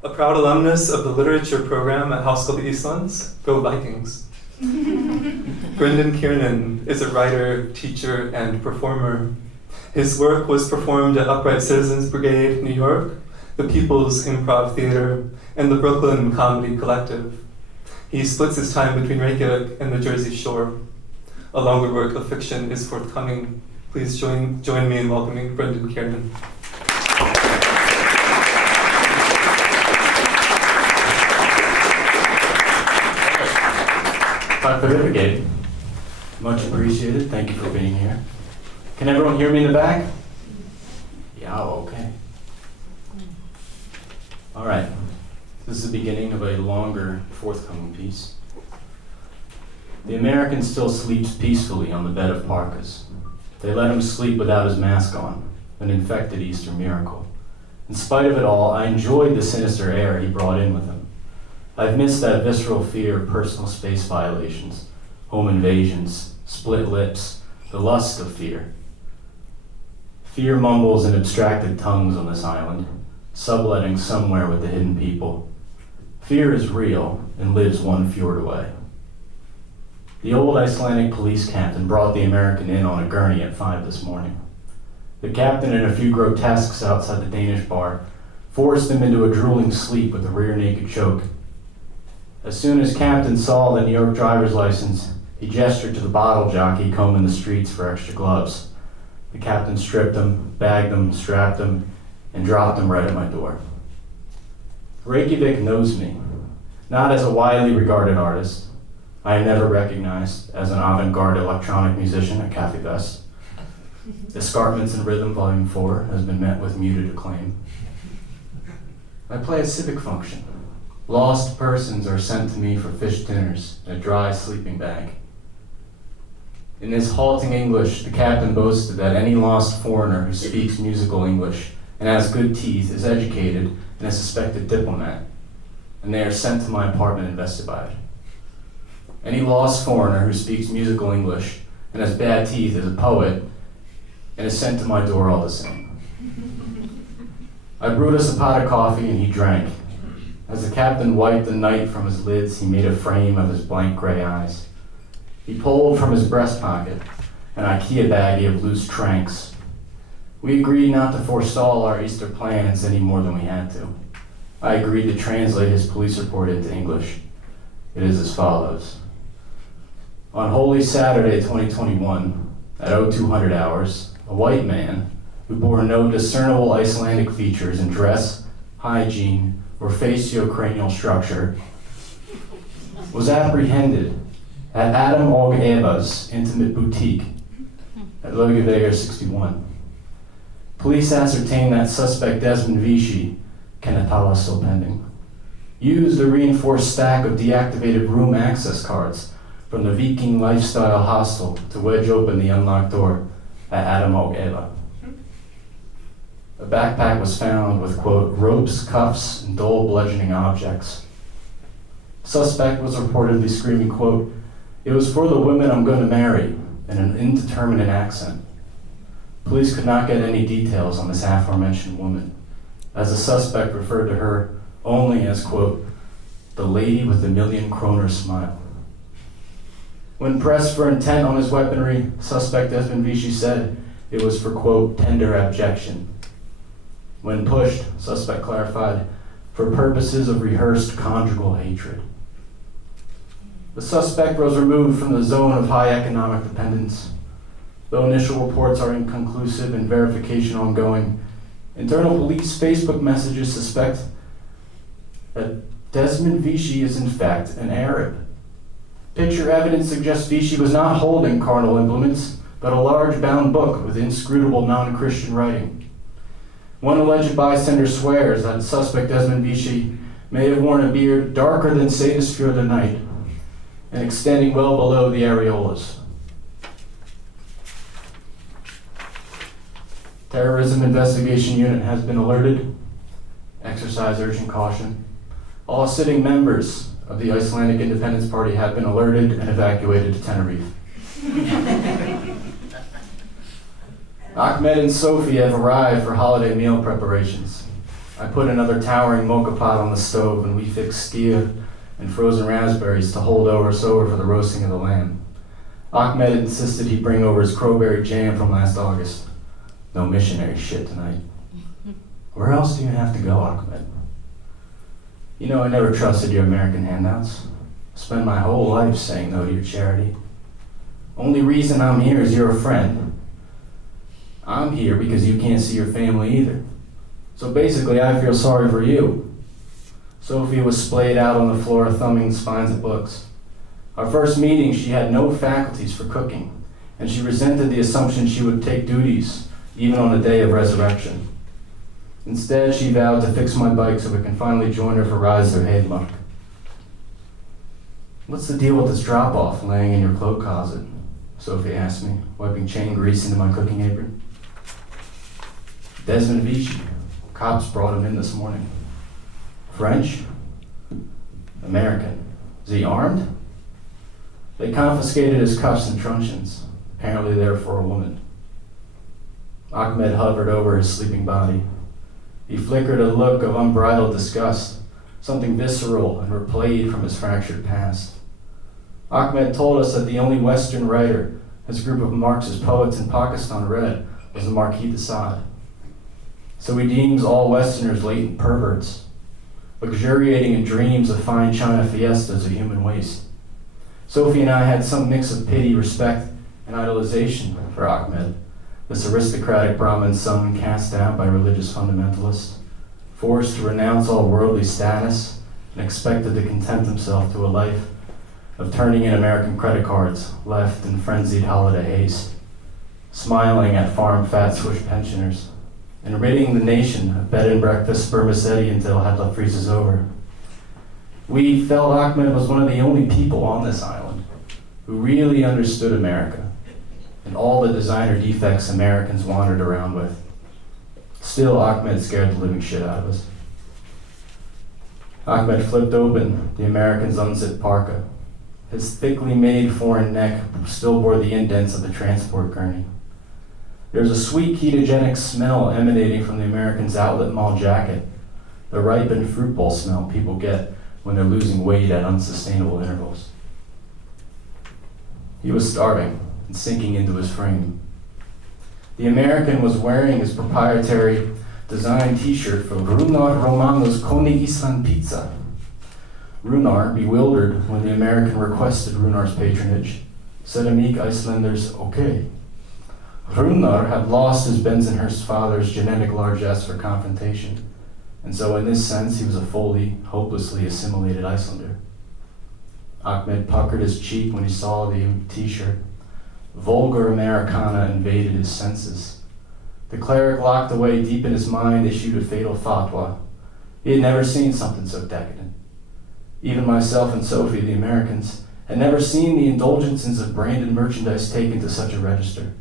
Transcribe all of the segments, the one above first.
A proud alumnus of the literature program at Hauskole Islands, go Vikings. Brendan Kiernan is a writer, teacher, and performer. His work was performed at Upright Citizens Brigade, New York, the People's Improv Theater, and the Brooklyn Comedy Collective. He splits his time between Reykjavík and the Jersey Shore. A longer work of fiction is forthcoming. Please join me in welcoming Brendan Kiernan. Pontificate. Much appreciated. Thank you for being here. Can everyone hear me in the back? Yeah, okay. All right. This is the beginning of a longer, forthcoming piece. The American still sleeps peacefully on the bed of parkas. They let him sleep without his mask on, an infected Easter miracle. In spite of it all, I enjoyed the sinister air he brought in with him. I've missed that visceral fear of personal space violations, home invasions, split lips, the lust of fear. Fear mumbles in abstracted tongues on this island, subletting somewhere with the hidden people. Fear is real and lives one fjord away. The old Icelandic police captain brought the American in on a gurney at 5 this morning. The captain and a few grotesques outside the Danish bar forced him into a drooling sleep with a rear naked choke. As soon as Captain saw the New York driver's license, he gestured to the bottle jockey combing the streets for extra gloves. The captain stripped him, bagged him, strapped him, and dropped him right at my door. Reykjavík knows me, not as a widely regarded artist. I am never recognized as an avant-garde electronic musician at Cafe Vest. Escarpments in Rhythm Volume 4 has been met with muted acclaim. I play a civic function. Lost persons are sent to me for fish dinners in a dry sleeping bag. In his halting English, the captain boasted that any lost foreigner who speaks musical English and has good teeth is educated and a suspected diplomat, and they are sent to my apartment invested by it. Any lost foreigner who speaks musical English and has bad teeth is a poet and is sent to my door all the same. I brewed us a pot of coffee and he drank. As the captain wiped the night from his lids, he made a frame of his blank gray eyes. He pulled from his breast pocket an IKEA baggie of loose tranks. We agreed not to forestall our Easter plans any more than we had to. I agreed to translate his police report into English. It is as follows. On Holy Saturday 2021, at 0200 hours, a white man who bore no discernible Icelandic features in dress, hygiene, or faciocranial structure, was apprehended at Adam og Eva's intimate boutique at Reykjavík 61. Police ascertained that suspect Desmond Vichy, Kennetala still pending, used a reinforced stack of deactivated room access cards from the Viking lifestyle hostel to wedge open the unlocked door at Adam og Eva. A backpack was found with, quote, ropes, cuffs, and dull bludgeoning objects. Suspect was reportedly screaming, quote, "It was for the women I'm going to marry," in an indeterminate accent. Police could not get any details on this aforementioned woman, as the suspect referred to her only as, quote, "the lady with the 1,000,000 smile." When pressed for intent on his weaponry, suspect Desmond Vichy said it was for, quote, "tender abjection." When pushed, suspect clarified, for purposes of rehearsed conjugal hatred. The suspect was removed from the zone of high economic dependence. Though initial reports are inconclusive and verification ongoing, internal police Facebook messages suspect that Desmond Vichy is in fact an Arab. Picture evidence suggests Vichy was not holding carnal implements, but a large bound book with inscrutable non-Christian writing. One alleged bystander swears that suspect Desmond Vichy may have worn a beard darker than Seyðisfjörður the night and extending well below the areolas. Terrorism Investigation Unit has been alerted. Exercise urgent caution. All sitting members of the Icelandic Independence Party have been alerted and evacuated to Tenerife. Ahmed and Sophie have arrived for holiday meal preparations. I put another towering mocha pot on the stove, and we fixed skyr and frozen raspberries to hold us over for the roasting of the lamb. Ahmed insisted he bring over his crowberry jam from last August. No missionary shit tonight. Where else do you have to go, Ahmed? You know, I never trusted your American handouts. Spent my whole life saying no to your charity. Only reason I'm here is you're a friend. I'm here because you can't see your family either. So basically, I feel sorry for you. Sophie was splayed out on the floor, thumbing the spines of books. Our first meeting, she had no faculties for cooking, and she resented the assumption she would take duties, even on the day of resurrection. Instead, she vowed to fix my bike so we can finally join her for rides through Hedmark. What's the deal with this drop-off laying in your cloak closet? Sophie asked me, wiping chain grease into my cooking apron. Desmond Vici. Cops brought him in this morning. French? American. Is he armed? They confiscated his cuffs and truncheons. Apparently they're for a woman. Ahmed hovered over his sleeping body. He flickered a look of unbridled disgust, something visceral and replayed from his fractured past. Ahmed told us that the only Western writer his group of Marxist poets in Pakistan read was the Marquis de Sade. So he deems all Westerners latent perverts, luxuriating in dreams of fine china fiestas of human waste. Sophie and I had some mix of pity, respect, and idolization for Ahmed, this aristocratic Brahmin son cast down by religious fundamentalists, forced to renounce all worldly status and expected to content himself to a life of turning in American credit cards left in frenzied holiday haste, smiling at farm fat Swiss pensioners, and ridding the nation of bed and breakfast spermaceti until Hedla freezes over. We felt Ahmed was one of the only people on this island who really understood America and all the designer defects Americans wandered around with. Still, Ahmed scared the living shit out of us. Ahmed flipped open the American's unzipped parka. His thickly made foreign neck still bore the indents of the transport gurney. There was a sweet ketogenic smell emanating from the American's outlet mall jacket, the ripened fruit bowl smell people get when they're losing weight at unsustainable intervals. He was starving and sinking into his frame. The American was wearing his proprietary design t-shirt for Runar Romano's Konig Island Pizza. Runar, bewildered when the American requested Runar's patronage, said to meek Icelanders, okay. Runar had lost his Bensonhurst father's genetic largesse for confrontation, and so in this sense he was a fully, hopelessly assimilated Icelander. Ahmed puckered his cheek when he saw the t-shirt. Vulgar Americana invaded his senses. The cleric locked away deep in his mind issued a fatal fatwa. He had never seen something so decadent. Even myself and Sophie, the Americans, had never seen the indulgences of branded merchandise taken to such a register.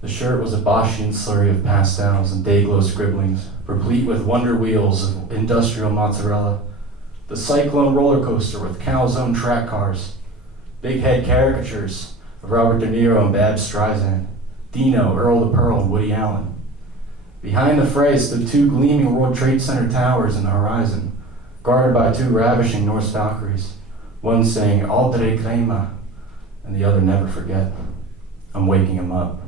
The shirt was a Boschian slurry of pastels and day-glow scribblings, replete with wonder wheels of industrial mozzarella, the Cyclone roller coaster with calzone track cars, big head caricatures of Robert De Niro and Babs Streisand, Dino, Earl the Pearl, and Woody Allen. Behind the fray stood two gleaming World Trade Center towers in the horizon, guarded by two ravishing Norse Valkyries, one saying, Aldrei gleyma, and the other, never forget. I'm waking him up.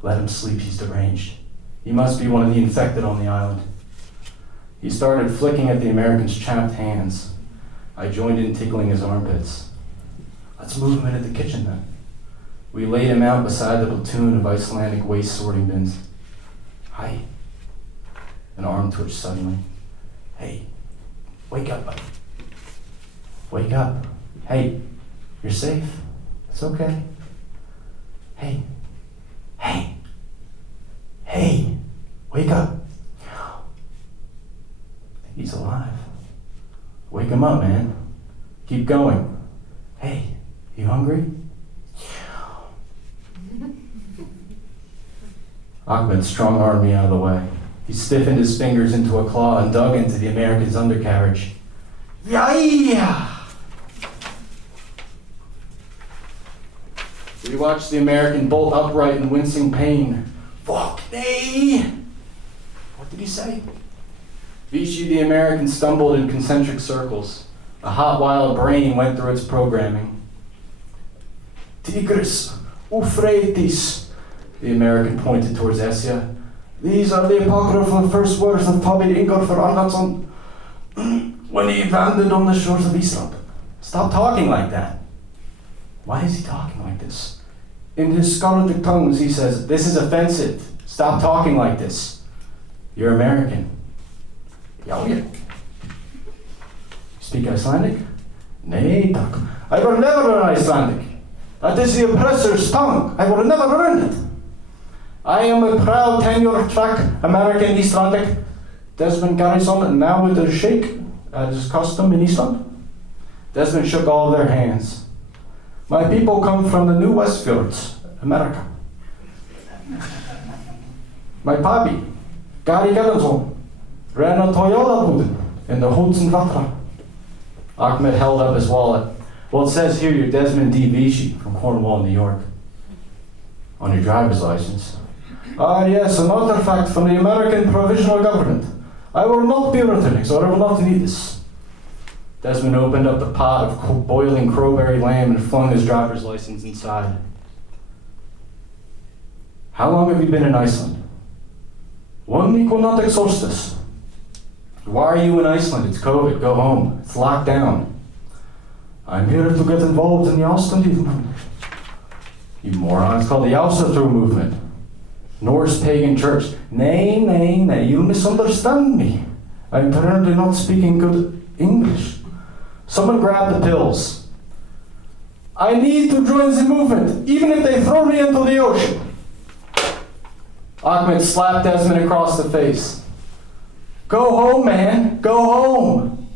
Let him sleep, he's deranged. He must be one of the infected on the island. He started flicking at the American's chapped hands. I joined in tickling his armpits. Let's move him into the kitchen then. We laid him out beside the platoon of Icelandic waste sorting bins. Hi. An arm twitched suddenly. Hey, wake up, buddy. Wake up. Hey, you're safe. It's okay. Hey. Hey. Hey, wake up. I think he's alive. Wake him up, man. Keep going. Hey, you hungry? Ahmed strong-armed me out of the way. He stiffened his fingers into a claw and dug into the American's undercarriage. Yeah! We watched the American bolt upright in wincing pain. Fuck me! What What did he say? Vichy the American stumbled in concentric circles. A hot, wild brain went through its programming. Tigris, Euphrates, the American pointed towards Essia. These are the apocryphal first words of Toby Ingolfur Arnason when he landed on the shores of Iceland. Stop talking like that. Why is he talking like this? In his scholastic tongues, he says, this is offensive. Stop talking like this. You're American. Yeah, yeah. Speak Icelandic? Nay, tak. I will never learn Icelandic. That is the oppressor's tongue. I will never learn it. I am a proud tenure-track American Icelandic. Desmond Garrison, now with the shake, as is custom in Iceland. Desmond shook all their hands. My people come from the New Westfjords, America. My papi, Gary Gernsson, ran a Toyota booth in the Hudson Vatra. Ahmed held up his wallet. Well, it says here you're Desmond D. Vichy from Cornwall, New York. On your driver's license. Ah, yes, another fact from the American provisional government. I will not be returning, so I will not need this. Desmond opened up the pot of boiling crowberry lamb and flung his driver's license inside. How long have you been in Iceland? One equinotic solstice. Why are you in Iceland? It's COVID. Go home. It's locked down. I'm here to get involved in the Austin movement. You moron. It's called the Austin movement. Norse pagan church. Nay, nay, nay. You misunderstand me. I'm apparently not speaking good English. Someone grab the pills. I need to join the movement, even if they throw me into the ocean. Ahmed slapped Desmond across the face. Go home, man. Go home.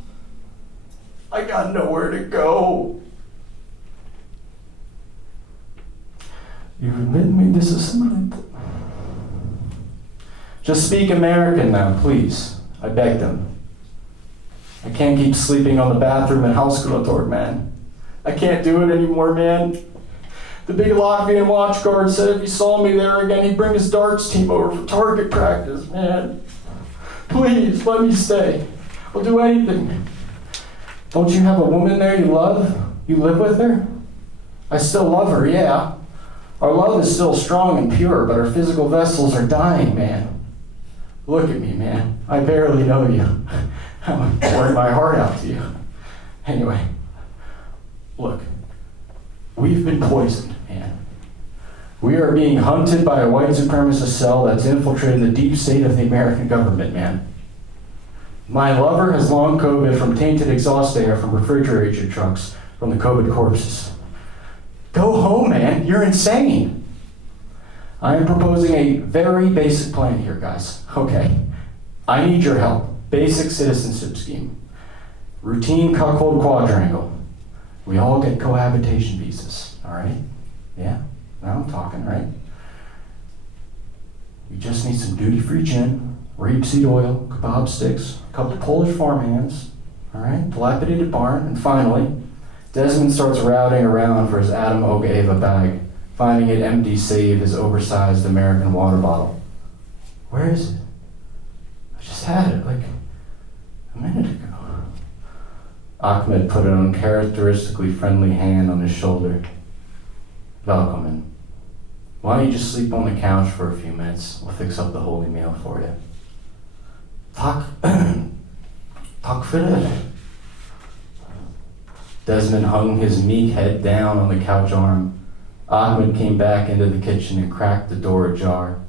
I got nowhere to go. You've made me disassimilate. Just speak American now, please. I begged him. I can't keep sleeping on the bathroom in Hauskulatorg, man. I can't do it anymore, man. The big Latvian watch guard said if he saw me there again, he'd bring his darts team over for target practice, man. Please, let me stay. I'll do anything. Don't you have a woman there you love? You live with her? I still love her, yeah. Our love is still strong and pure, but our physical vessels are dying, man. Look at me, man. I barely know you. I'm pouring my heart out to you. Anyway, look. We've been poisoned, man. We are being hunted by a white supremacist cell that's infiltrated the deep state of the American government, man. My lover has long COVID from tainted exhaust air from refrigerator trucks from the COVID corpses. Go home, man. You're insane. I am proposing a very basic plan here, guys. Okay. I need your help. Basic citizenship scheme. Routine cuckold quadrangle. We all get cohabitation visas, all right? Yeah? Now I'm talking, right? We just need some duty-free gin, rapeseed oil, kebab sticks, a couple Polish farmhands, all right? Dilapidated barn, and finally, Desmond starts routing around for his Adam Oga Ava bag, finding it empty save his oversized American water bottle. Where is it? I just had it, like, a minute ago. Ahmed put an uncharacteristically friendly hand on his shoulder. Welcome. Why don't you just sleep on the couch for a few minutes? We'll fix up the holy meal for you. Tack för det. Desmond hung his meek head down on the couch arm. Ahmed came back into the kitchen and cracked the door ajar.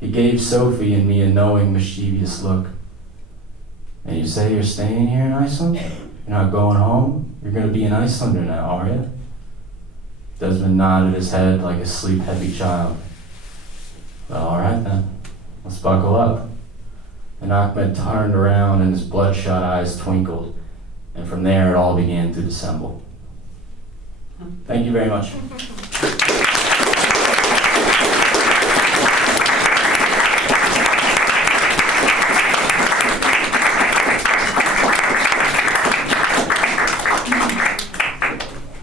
He gave Sophie and me a knowing, mischievous look. And you say you're staying here in Iceland? You're not going home? You're going to be an Icelander now, are you? Desmond nodded his head like a sleep-heavy child. Well, all right then. Let's buckle up. And Ahmed turned around and his bloodshot eyes twinkled. And from there, it all began to dissemble. Thank you very much.